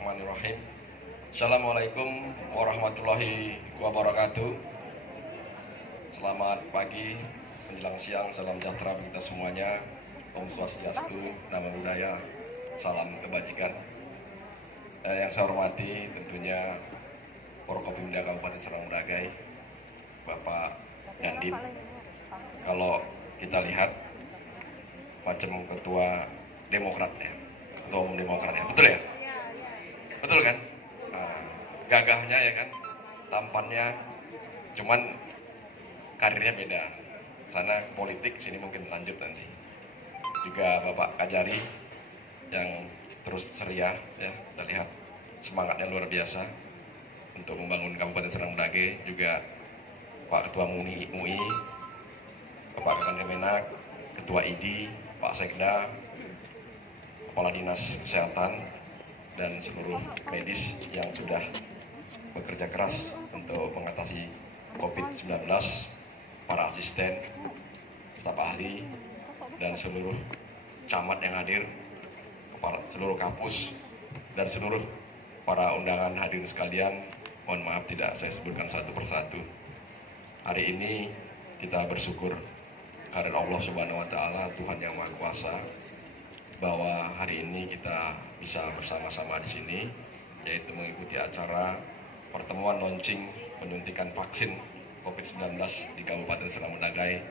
Bismillahirrahmanirrahim. Assalamualaikum warahmatullahi wabarakatuh. Selamat pagi, menjelang siang, salam sejahtera bagi kita semuanya. Om Swastiastu, Namo Buddhaya, salam kebajikan. Yang saya hormati tentunya Forkopimda Kabupaten Serang Bedagai, Bapak Dandim. Kalau kita lihat macam ketua Demokrat ya, ketua umum Demokrat ya, betul ya? Betul kan? Nah, gagahnya ya kan, tampannya, cuman karirnya beda. Sana politik, sini mungkin lanjut nanti. Juga Bapak Kajari yang terus ceria ya, kita lihat semangatnya luar biasa untuk membangun Kabupaten Serang Bedagai. Juga Pak Ketua MUI, Bapak Kakan Kemenak, Ketua ID, Pak Sekda, Kepala Dinas Kesehatan, dan seluruh medis yang sudah bekerja keras untuk mengatasi COVID-19, para asisten, staf ahli, dan seluruh camat yang hadir, kepala seluruh kampus, dan seluruh para undangan hadirin sekalian. Mohon maaf tidak saya sebutkan satu persatu. Hari ini kita bersyukur karena Allah Subhanahu wa Ta'ala, Tuhan yang Maha Kuasa, bahwa hari ini kita bisa bersama-sama di sini, yaitu mengikuti acara pertemuan launching penyuntikan vaksin COVID-19 di Kabupaten Serang Bedagai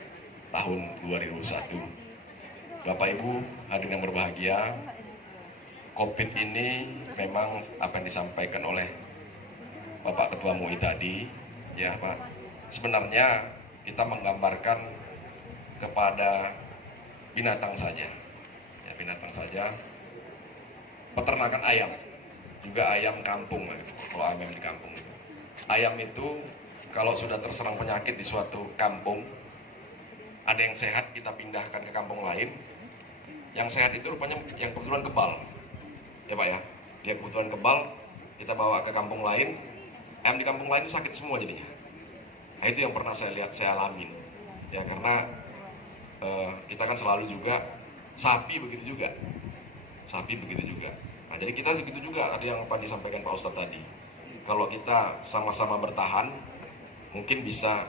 tahun 2001. Bapak Ibu hadirin yang berbahagia, COVID ini memang apa yang disampaikan oleh Bapak Ketua MUI tadi, ya Pak, sebenarnya kita menggambarkan kepada binatang saja. Binatang saja, peternakan ayam, juga ayam kampung, kalau ayam di kampung. Ayam itu kalau sudah terserang penyakit di suatu kampung, ada yang sehat kita pindahkan ke kampung lain. Yang sehat itu rupanya yang kebetulan kebal, ya Pak ya. Dia kebetulan kebal, kita bawa ke kampung lain, ayam di kampung lain itu sakit semua jadinya. Nah, itu yang pernah saya lihat, saya alamin. Ya karena kita kan selalu juga sapi begitu juga. Nah, jadi kita begitu juga. Ada yang disampaikan Pak Ustadz tadi. Kalau kita sama-sama bertahan, mungkin bisa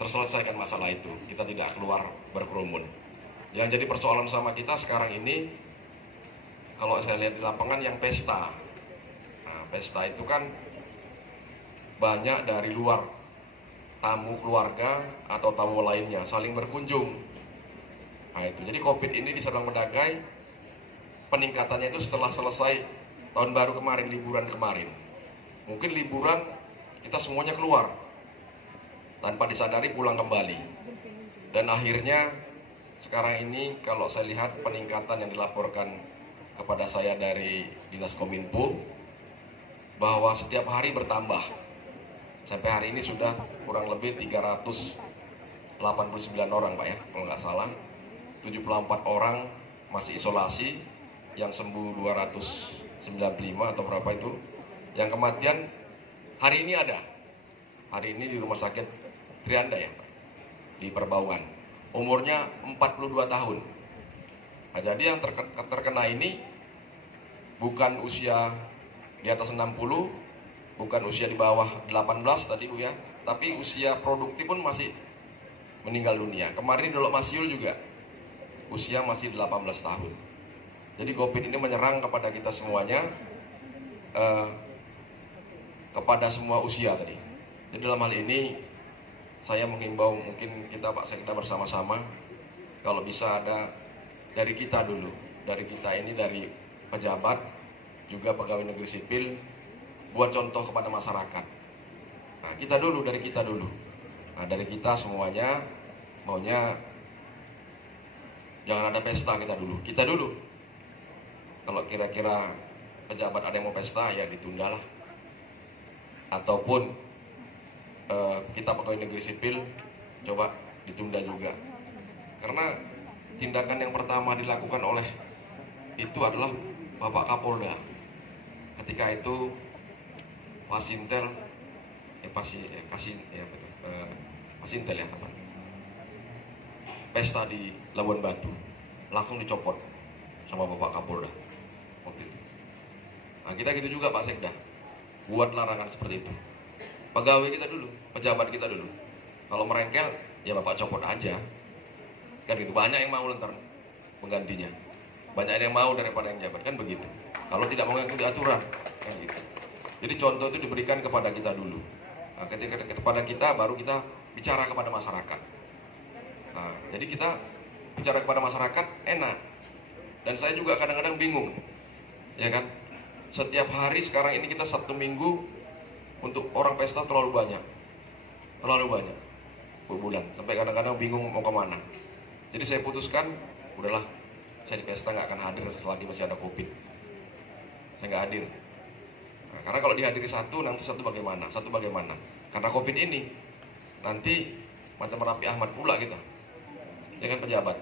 terselesaikan masalah itu. Kita tidak keluar berkerumun. Yang jadi persoalan sama kita sekarang ini, kalau saya lihat di lapangan, yang pesta. Nah, pesta itu kan banyak dari luar, tamu keluarga atau tamu lainnya saling berkunjung. Nah itu, jadi COVID ini di Serang Bedagai peningkatannya itu setelah selesai tahun baru kemarin, liburan kemarin. Mungkin liburan kita semuanya keluar, tanpa disadari pulang kembali. Dan akhirnya sekarang ini kalau saya lihat peningkatan yang dilaporkan kepada saya dari Dinas Kominfo, bahwa setiap hari bertambah. Sampai hari ini sudah kurang lebih 389 orang Pak ya, kalau nggak salah. 74 orang masih isolasi, yang sembuh 295 atau berapa itu. Yang kematian hari ini ada. Hari ini di Rumah Sakit Trianda ya Pak, di Perbaungan. Umurnya 42 tahun. Nah, jadi yang terkena ini bukan usia di atas 60, bukan usia di bawah 18 tadi Bu ya, tapi usia produktif pun masih meninggal dunia. Kemarin di Dolok Masiul juga usia masih 18 tahun. Jadi COVID ini menyerang kepada kita semuanya, kepada semua usia tadi. Jadi dalam hal ini saya menghimbau, mungkin kita Pak Sekda bersama-sama, kalau bisa ada dari kita dulu, dari kita ini, dari pejabat, juga pegawai negeri sipil, buat contoh kepada masyarakat. Nah, kita dulu, dari kita dulu. Nah, dari kita semuanya maunya jangan ada pesta, kita dulu. Kalau kira-kira pejabat ada yang mau pesta, ya ditundalah. Ataupun kita pegawai negeri sipil, coba ditunda juga. Karena tindakan yang pertama dilakukan oleh itu adalah Bapak Kapolda. Ketika itu Pasintel, Pasintel ya, pesta di Labuan Batu, langsung dicopot sama Bapak Kapolda waktu itu. Nah, kita gitu juga Pak Sekda, buat larangan seperti itu. Pegawai kita dulu, pejabat kita dulu. Kalau merengkel, ya Bapak copot aja. Kan gitu, banyak yang mau ntar penggantinya. Banyak yang mau daripada yang jabat, kan begitu. Kalau tidak mau mengikuti aturan, kan gitu. Jadi contoh itu diberikan kepada kita dulu. Nah, ketika kepada kita, baru kita bicara kepada masyarakat. Nah, jadi kita bicara kepada masyarakat enak. Dan saya juga kadang-kadang bingung, ya kan? Setiap hari sekarang ini kita Sabtu Minggu untuk orang pesta terlalu banyak, berbulan. Sampai kadang-kadang bingung mau kemana. Jadi saya putuskan, udahlah, saya di pesta nggak akan hadir selagi masih ada COVID. Saya nggak hadir. Nah, karena kalau dihadiri satu, nanti satu bagaimana? Karena COVID ini, nanti macam Raffi Ahmad pula kita, ya kan pejabat.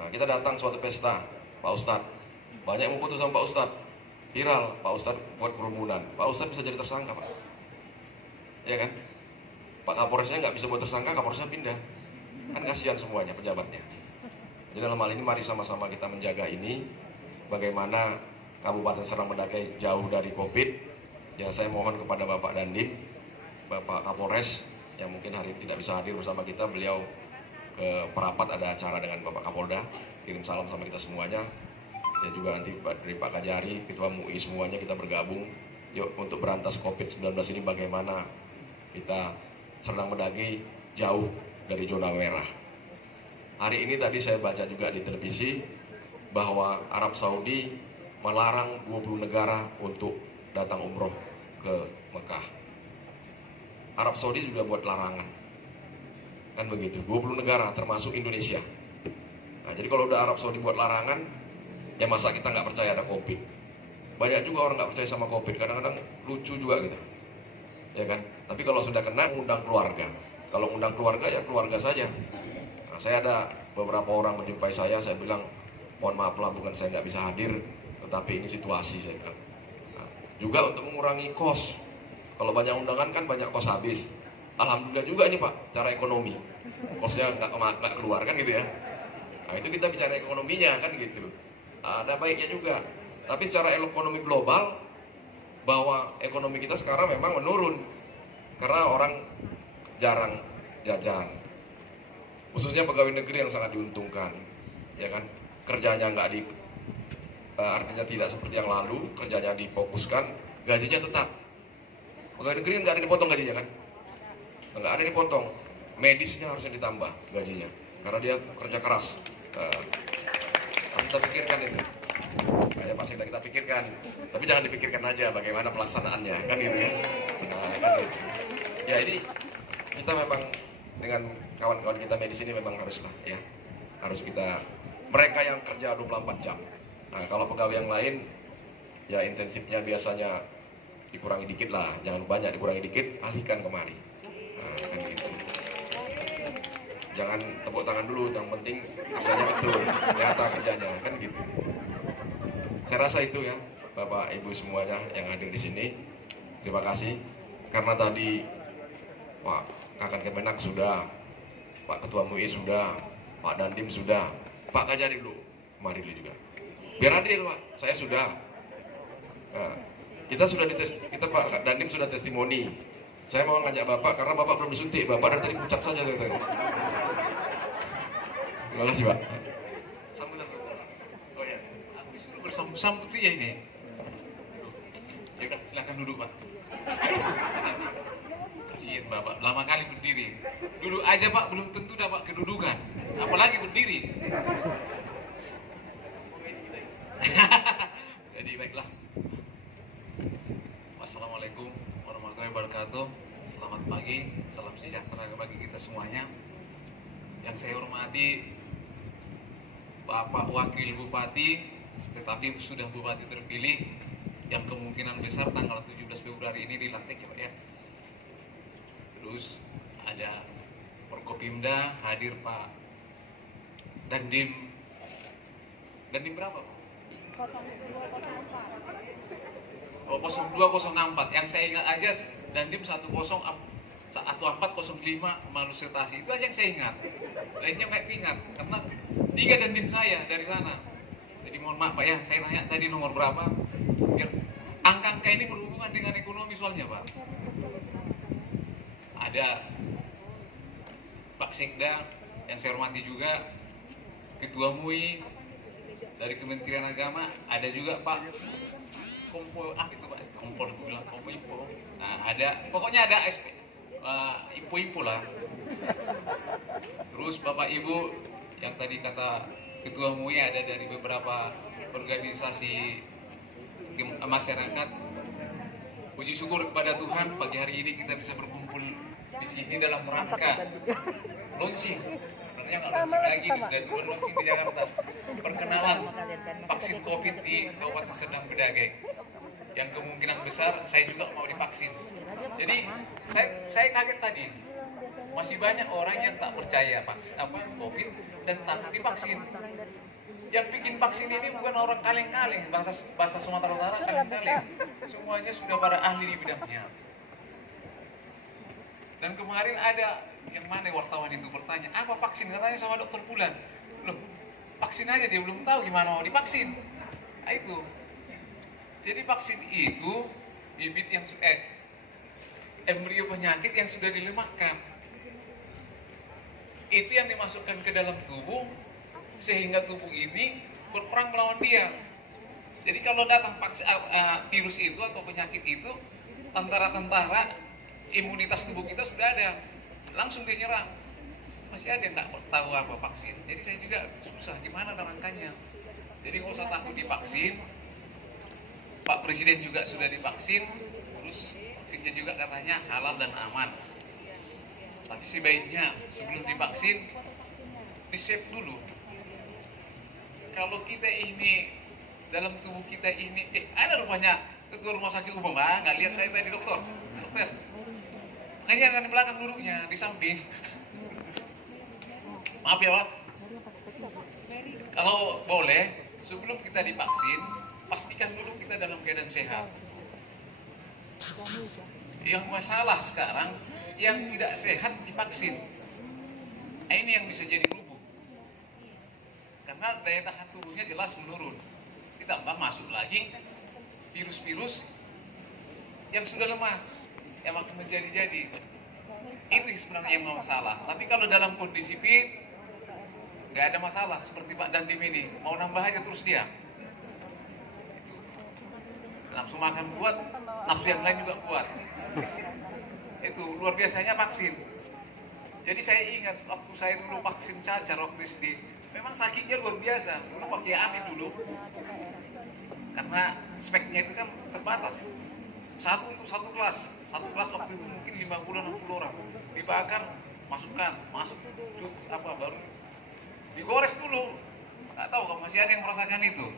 Nah, kita datang suatu pesta, Pak Ustadz, banyak yang mau putus sama Pak Ustadz, viral, Pak Ustadz buat kerumunan, Pak Ustadz bisa jadi tersangka Pak, ya kan? Pak Kapolresnya nggak bisa buat tersangka, Kapolresnya pindah, kan kasihan semuanya pejabatnya. Jadi dalam hal ini mari sama-sama kita menjaga ini, bagaimana Kabupaten Serang Bedagai jauh dari COVID. Ya saya mohon kepada Bapak Dandim, Bapak Kapolres yang mungkin hari ini tidak bisa hadir bersama kita, beliau ke Perapat ada acara dengan Bapak Kapolda, kirim salam sama kita semuanya. Dan juga nanti dari Pak Kajari, Ketua MUI semuanya kita bergabung. Yuk untuk berantas COVID-19 ini bagaimana kita Serdang Bedagai jauh dari zona merah. Hari ini tadi saya baca juga di televisi bahwa Arab Saudi melarang 20 negara untuk datang umroh ke Mekah. Arab Saudi juga buat larangan. Kan begitu, 20 negara termasuk Indonesia. Nah, jadi kalau udah Arab Saudi buat larangan, ya masa kita nggak percaya ada COVID? Banyak juga orang nggak percaya sama COVID, kadang-kadang lucu juga gitu, ya kan? Tapi kalau sudah kena, undang keluarga. Kalau undang keluarga, ya keluarga saja. Nah, saya ada beberapa orang menjumpai saya bilang, mohon maaf lah, bukan saya nggak bisa hadir, tetapi ini situasi, saya bilang. Nah, juga untuk mengurangi kos. Kalau banyak undangan kan banyak kos habis. Alhamdulillah juga ini Pak, cara ekonomi. Kosnya nggak keluar kan gitu ya. Nah itu kita bicara ekonominya kan gitu. Ada baiknya juga. Tapi secara ekonomi global, bahwa ekonomi kita sekarang memang menurun. Karena orang jarang jajan. Khususnya pegawai negeri yang sangat diuntungkan. Ya kan, kerjanya nggak artinya tidak seperti yang lalu, kerjanya difokuskan, gajinya tetap. Pegawai negeri nggak ada dipotong gajinya kan? Nggak ada dipotong. Medisnya harusnya ditambah gajinya. Karena dia kerja keras. Harus kita pikirkan itu. Kayak pasti kita pikirkan. Tapi jangan dipikirkan aja bagaimana pelaksanaannya. Kan gitu ya. Nah, kan gitu. Ya ini kita memang dengan kawan-kawan kita medis ini memang haruslah ya. Harus kita, mereka yang kerja 24 jam. Nah, kalau pegawai yang lain ya intensifnya biasanya dikurangi dikit lah, jangan banyak, dikurangi dikit, alihkan kemari. Nah, kan gitu. Jangan tepuk tangan dulu, yang penting kerjanya betul, nyata kerjanya, kan gitu. Saya rasa itu ya, Bapak Ibu semuanya yang hadir di sini. Terima kasih karena tadi Pak Kakan Kemenak sudah, Pak Ketua MUI sudah, Pak Dandim sudah, Pak Kajari dulu, kemarin dulu juga. Biar adil Pak, saya sudah. Nah, kita sudah dites, kita Pak Dandim sudah testimoni. Saya mau ngajak Bapak karena Bapak belum disuntik. Bapak dari tadi pucat saja saya. Terima kasih Pak. Sambutan. Oh ya, aku disuruh bersambut ya ini. Ya udah, silakan duduk Pak. Kasihan Bapak, lama kali berdiri. Duduk aja Pak, belum tentu dapat kedudukan. Apalagi berdiri. Jadi baiklah. Wassalamualaikum warahmatullahi wabarakatuh. Selamat pagi, salam sejahtera bagi kita semuanya. Yang saya hormati Bapak Wakil Bupati, tetapi sudah Bupati terpilih, yang kemungkinan besar tanggal 17 Februari ini dilantik ya Pak ya. Terus ada Forkopimda, hadir Pak Dandim. Dandim berapa Pak? 0204. Yang saya ingat aja Dandim 1405 malu sertasi, itu aja yang saya ingat. Lainnya nggak ingat karena 3 Dandim saya dari sana. Jadi mohon maaf Pak ya, saya tanya tadi nomor berapa. Biar angka ini berhubungan dengan ekonomi soalnya Pak. Ada Pak Sekda yang saya hormati juga, Ketua MUI dari Kementerian Agama, ada juga Pak Kompol, itu Pak Kompol itu bilang Kompol. Nah, ada, pokoknya ada info-info lah. Terus Bapak Ibu yang tadi kata Ketua MUI ada dari beberapa organisasi masyarakat. Puji syukur kepada Tuhan pagi hari ini kita bisa berkumpul di sini dalam rangka launching. Sebenarnya nggak launching lagi, sudah duluan launching di Jakarta. Perkenalan vaksin COVID di Kabupaten Serdang Bedagai. Yang kemungkinan besar saya juga mau divaksin. Jadi saya kaget tadi. Masih banyak orang yang tak percaya COVID dan takut divaksin. Yang bikin vaksin ini bukan orang kaleng-kaleng, bahasa Sumatera Utara kaleng-kaleng. Semuanya sudah para ahli di bidangnya. Dan kemarin ada yang mana wartawan itu bertanya, apa vaksin? Katanya sama dokter Bulan. Loh, vaksin aja dia belum tahu gimana mau divaksin. Nah, itu. Jadi vaksin itu bibit yang embrio penyakit yang sudah dilemahkan. Itu yang dimasukkan ke dalam tubuh sehingga tubuh ini berperang melawan dia. Jadi kalau datang virus itu atau penyakit itu, tentara imunitas tubuh kita sudah ada, langsung dia nyerang. Masih ada yang nggak tahu apa vaksin. Jadi saya juga susah gimana rangkanya. Jadi nggak usah takut divaksin. Pak Presiden juga sudah divaksin, terus vaksinnya juga katanya halal dan aman. Tapi sebaiknya sebelum divaksin, di-swab dulu. Kalau kita ini, dalam tubuh kita ini, ada rupanya ketua rumah sakit umum, nggak lihat saya tadi dokter. Makanya kan di belakang duduknya, di samping. Maaf ya Pak. Kalau boleh, sebelum kita divaksin, pastikan dulu kita dalam keadaan sehat. Yang masalah sekarang, yang tidak sehat divaksin. Nah, ini yang bisa jadi rubuh. Karena daya tahan tubuhnya jelas menurun. Ditambah masuk lagi virus-virus yang sudah lemah, yang makin menjadi-jadi. Itu sebenarnya yang masalah. Tapi kalau dalam kondisi fit, nggak ada masalah. Seperti Pak Dandim ini, mau nambah aja terus dia. Nafsu makan kuat, nafsu yang lain juga kuat. Itu luar biasanya vaksin. Jadi saya ingat waktu saya dulu vaksin cacar waktu SD, memang sakitnya luar biasa. Dulu pakai amin dulu, karena speknya itu kan terbatas. Satu untuk satu kelas waktu itu mungkin 50-60 orang. Dibakar, masuk baru digores dulu. Nggak tahu kalau masih ada yang merasakan itu.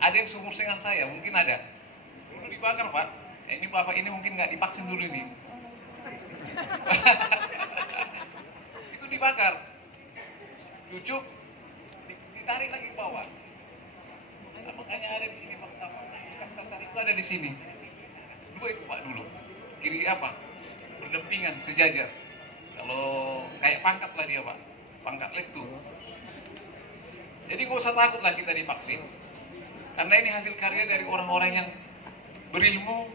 Ada yang seumur dengan saya, mungkin ada. Dulu dibakar Pak. Ini Bapak ini mungkin nggak divaksin dulu ini. Itu dibakar, cucuk, ditarik lagi ke bawah. Nah, makanya ada di sini Pak, bekas cacar itu ada di sini. Dua itu Pak dulu, kiri berdampingan sejajar. Kalau kayak pangkat lah dia Pak, pangkat lektu. Jadi nggak usah takut lah kita divaksin, karena ini hasil karya dari orang-orang yang berilmu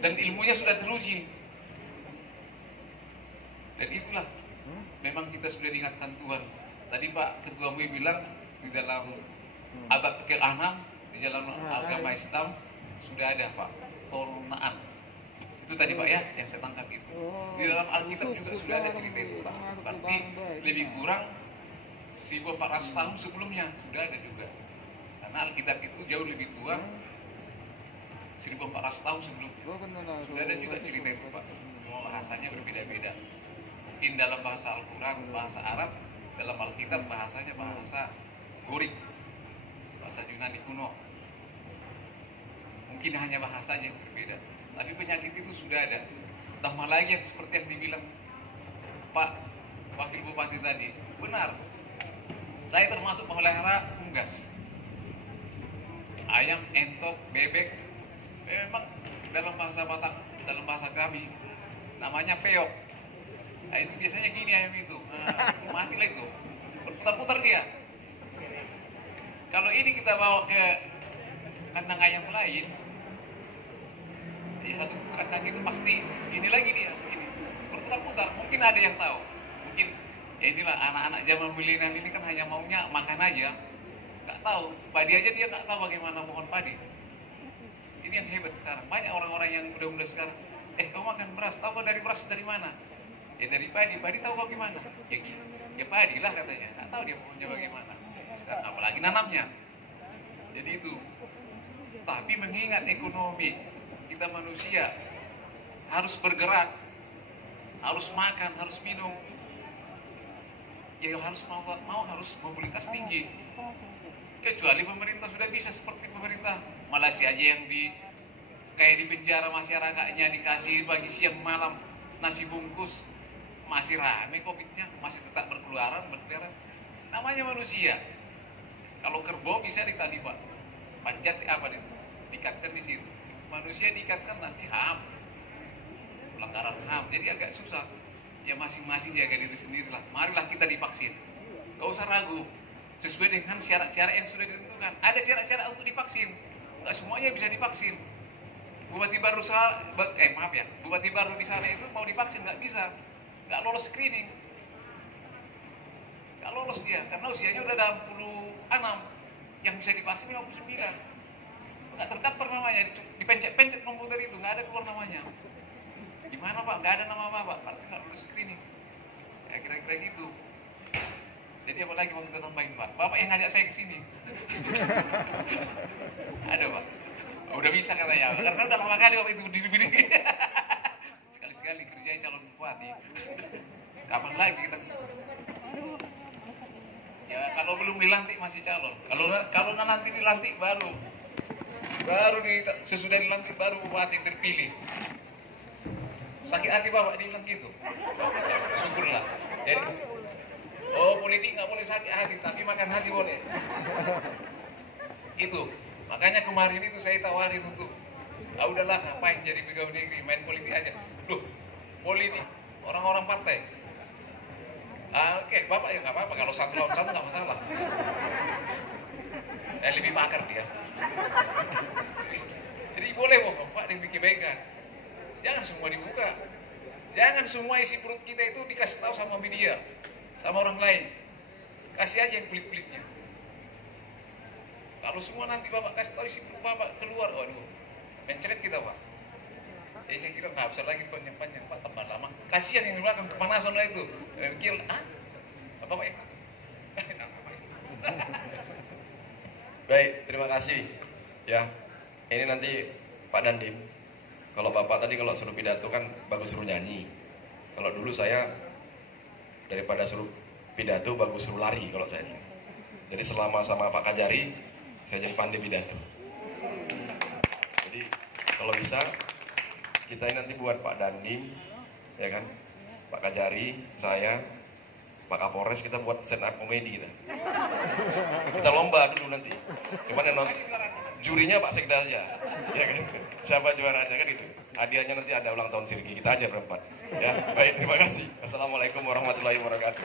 dan ilmunya sudah teruji. Dan itulah memang kita sudah diingatkan Tuhan. Tadi Pak Ketua MUI bilang di dalam abad ke-6 di dalam agama Islam sudah ada Pak Torunaan. Itu tadi Pak ya yang saya tangkap itu. Di dalam Alkitab juga sudah ada cerita itu Pak. Berarti lebih kurang 1400 tahun sebelumnya sudah ada juga. Karena Alkitab itu jauh lebih tua, 1400 tahun sebelumnya. Sudah ada juga cerita itu Pak. Cuma bahasanya berbeda-beda. Mungkin dalam bahasa Al-Quran, bahasa Arab, dalam Alkitab bahasanya bahasa Gorik, bahasa Yunani kuno. Mungkin hanya bahasanya yang berbeda. Tapi penyakit itu sudah ada. Tambah lagi yang seperti yang dibilang Pak Wakil Bupati tadi, benar. Saya termasuk pemelihara unggas, ayam, entok, bebek. Memang dalam bahasa Batak, dalam bahasa kami namanya peok. Nah, itu biasanya gini ayam itu, matilah itu, berputar-putar dia. Kalau ini kita bawa ke kandang ayam lain, satu kandang itu pasti ini lagi dia, ini berputar-putar. Mungkin ada yang tahu, mungkin ya inilah anak-anak zaman milenial ini kan hanya maunya makan aja, nggak tahu padi aja dia nggak tahu bagaimana pohon padi. Ini yang hebat sekarang. Banyak orang-orang yang muda-muda sekarang, kau makan beras, tahu kau dari beras dari mana? Ya dari padi, padi tahu kau gimana? Ya padi lah katanya, nggak tahu dia pohonnya bagaimana. Sekarang apalagi nanamnya. Jadi itu. Tapi mengingat ekonomi, kita manusia harus bergerak, harus makan, harus minum. Ya harus mau harus mobilitas tinggi. Kecuali pemerintah sudah bisa seperti pemerintah Malaysia aja yang kayak di penjara masyarakatnya dikasih pagi siang malam nasi bungkus, masih rame COVID-nya, masih tetap berkeliaran. Namanya manusia. Kalau kerbau bisa ditali Pak, panjat dikatkan di situ. Manusia dikatkan nanti HAM, pelanggaran HAM. Jadi agak susah. Ya masing-masing jaga diri sendiri lah. Marilah kita divaksin. Gak usah ragu. Sesuai dengan syarat-syarat yang sudah ditentukan. Ada syarat-syarat untuk divaksin. Gak semuanya bisa divaksin. Bupati baru Bupati baru di sana itu mau divaksin nggak bisa, nggak lolos screening, nggak lolos dia karena usianya udah 66, yang bisa divaksin 59, nggak terdaftar namanya, dipencet-pencet komputer itu nggak ada keluar namanya. Gimana Pak? Nggak ada nama Bapak, berarti nggak lolos screening. Ya kira-kira gitu. Jadi apa lagi mau kita tambahin Pak? Bapak yang ngajak saya ke sini. Ada Pak. Udah bisa katanya, karena udah lama kali waktu itu berdiri-berdiri. Sekali-sekali kerjain calon bupati. Kapan lagi kita? Ya kalau belum dilantik masih calon. Kalau nanti dilantik baru sesudah dilantik baru bupati terpilih. Sakit hati Bapak dibilang gitu. Syukurlah. Jadi, politik nggak boleh sakit hati, tapi makan hati boleh. Itu. Makanya kemarin itu saya tawarin untuk, udahlah ngapain jadi pegawai negeri, main politik aja. Loh, politik, orang-orang partai. Oke, Bapak ya nggak apa-apa, kalau 1 lawan 1 nggak masalah. Lebih makar dia. Jadi boleh Bapak bikin baikan. Jangan semua dibuka. Jangan semua isi perut kita itu dikasih tahu sama media, sama orang lain. Kasih aja yang kulit-kulitnya. Kalau semua nanti Bapak kasih tahu isi perut Bapak keluar, waduh, mencret kita Pak. Jadi saya kira nggak usah lagi panjang-panjang Pak, tambah lama. Kasihan yang di belakang kepanasan lah itu. Mikir, Bapak ikut. Baik, terima kasih. Ya, ini nanti Pak Dandim. Kalau Bapak tadi kalau suruh pidato kan bagus suruh nyanyi. Kalau dulu saya daripada suruh pidato bagus suruh lari kalau saya. Jadi selama sama Pak Kajari saya jadi pandai pidato. Jadi kalau bisa kita ini nanti buat Pak Dandim, ya kan, Pak Kajari, saya, Pak Kapolres, kita buat stand up komedi kita. Kita lomba dulu nanti. Cuman yang nonton jurinya Pak Sekda aja, ya kan. Siapa juaranya kan itu. Hadiahnya nanti ada ulang tahun Sirgi, kita aja berempat. Ya, baik, terima kasih. Wassalamualaikum warahmatullahi wabarakatuh.